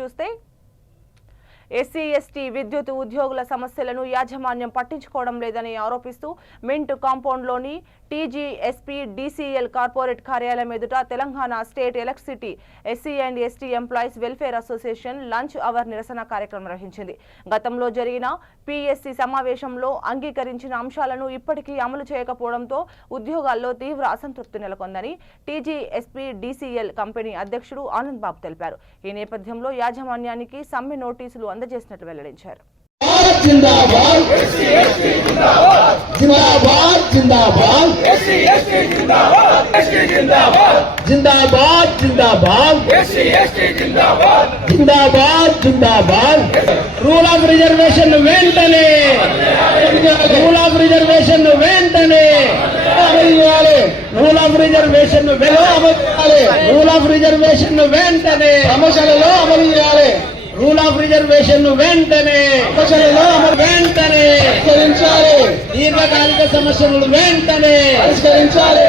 చూస్తే SC ST విద్యుత్ ఉద్యోగుల సమస్యలను యాజమాన్యం పట్టించుకోవడం లేదని ఆరోపిస్తూ మింట్ కాంపౌండ్లోని టీజీఎస్పీ డీసీఎల్ కార్పొరేట్ కార్యాలయం ఎదుట Telangana state electricity SC and ST employees welfare association lunch hour నిరసన కార్యక్రమం నిర్వహించింది. గతంలో జరిగిన పీఎస్సీ సమావేశంలో అంగీకరించిన అంశాలను ఇప్పటికీ అమలు చేయకపోవడంతో ఉద్యోగాల్లో తీవ్ర అసంతృప్తి నెలకొందని టీజీఎస్పీ డీసీఎల్ కంపెనీ అధ్యక్షుడు ఆనంద్ బాబు తెలిపారు. ఈ నేపథ్యంలో యాజమాన్యానికి సమ్మె నోటీసులు అందజేసినట్లు వెల్లడించారు. రూల్ ఆఫ్ రిజర్వేషన్ వెంటనే రూల్ ఆఫ్ రిజర్వేషన్ వెంటనే rule of reservation rule of reservation వెంటనే సమస్యలలో అమలు చేయాలి. రూల్ ఆఫ్ రిజర్వేషన్ వెంటనే వెంటనే పరిష్కరించాలి. దీర్ఘకాలిక సమస్యలు వెంటనే పరిష్కరించాలి.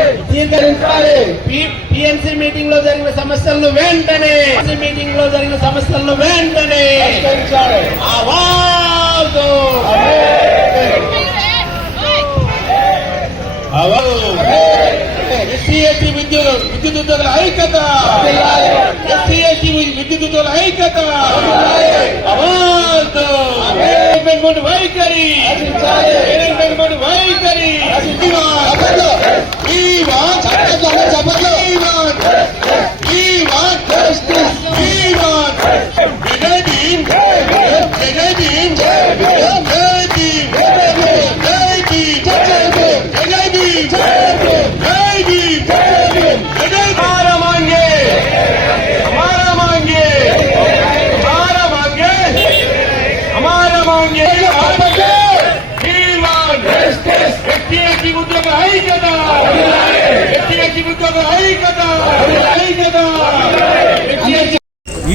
పిఎన్సీ మీటింగ్ లో జరిగిన సమస్యలను వెంటనే పరిష్కరించాలి. ఆవాజు ఎస్సీ ఎస్టీ విద్యుత్ ఉద్యోగుల ఐక్యత, ఎస్సీ ఎస్టీ విద్యుత్ ఉద్యోగుల ఐక్యత, వైఖరి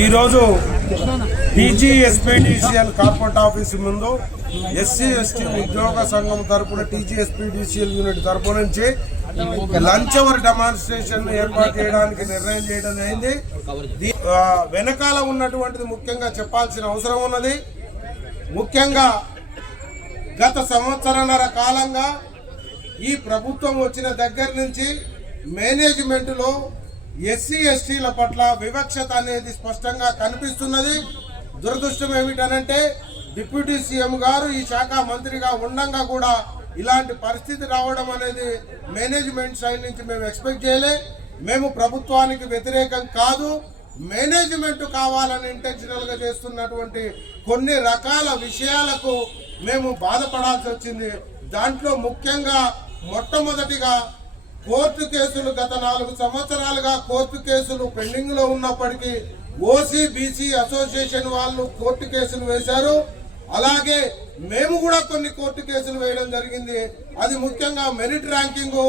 ఈరోజు టీజీఎస్పీడీసీఎల్ కార్పొరేట్ ఆఫీసు ముందు ఎస్సీ ఎస్టీ ఉద్యోగ సంఘం తరపున టీజీఎస్పీడీసీఎల్ యూనిట్ తరపు నుంచి లంచ్ అవర్ డెమాన్స్ట్రేషన్ ఏర్పాటు చేయడానికి నిర్ణయం చేయడం అయింది. వెనకాల ఉన్నటువంటిది ముఖ్యంగా చెప్పాల్సిన అవసరం ఉన్నది. ముఖ్యంగా గత సంవత్సరన్నర కాలంగా ఈ ప్రభుత్వం వచ్చిన దగ్గర నుంచి మేనేజ్మెంట్లో ఎస్సీ ఎస్టీల పట్ల వివక్షత అనేది స్పష్టంగా కనిపిస్తున్నది. దురదృష్టం ఏమిటనంటే డిప్యూటీ సీఎం గారు ఈ శాఖ మంత్రిగా ఉండగా కూడా ఇలాంటి పరిస్థితి రావడం అనేది మేనేజ్మెంట్ సైడ్ నుంచి మేము ఎక్స్పెక్ట్ చేయలే. మేము ప్రభుత్వానికి వ్యతిరేకం కాదు, మేనేజ్మెంట్ కావాలని ఇంటెన్షనల్ గా చేస్తున్నటువంటి కొన్ని రకాల విషయాలకు మేము బాధపడాల్సి వచ్చింది. దాంట్లో ముఖ్యంగా మొట్టమొదటిగా కోర్టు కేసులు గత 4 సంవత్సరాలుగా కోర్టు కేసులు పెండింగ్ లో ఉన్నప్పటికీ ఓసీ బీసీ అసోసియేషన్ వాళ్ళు కోర్టు కేసులు వేశారు. అలాగే మేము కూడా కొన్ని కోర్టు కేసులు వేయడం జరిగింది. అది ముఖ్యంగా మెరిట్ ర్యాంకింగ్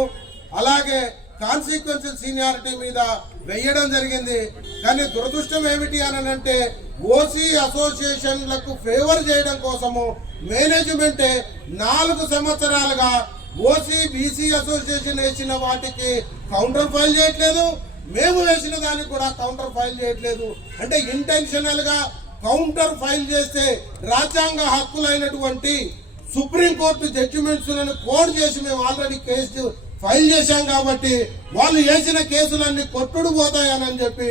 అలాగే కాన్సిక్వెన్షియల్ సీనియారిటీ మీద వేయడం జరిగింది. కానీ దురదృష్టం ఏమిటి అని అంటే ఓసీ అసోసియేషన్లకు ఫేవర్ చేయడం కోసము మేనేజ్మెంటే 4 సంవత్సరాలుగా ఓసీ బీసీ అసోసియేషన్ వేసిన వాటికి కౌంటర్ ఫైల్ చేయట్లేదు, మేము వేసిన దానికి కూడా కౌంటర్ ఫైల్ చేయట్లేదు. అంటే ఇంటెన్షనల్ గా కౌంటర్ ఫైల్ చేస్తే రాజ్యాంగ హక్కులైనటువంటి సుప్రీంకోర్టు జడ్జిమెంట్స్ కోడ్ చేసి మేము ఆల్రెడీ కేసు ఫైల్ చేశాం కాబట్టి వాళ్ళు వేసిన కేసులన్నీ కొట్టుడు పోతాయని చెప్పి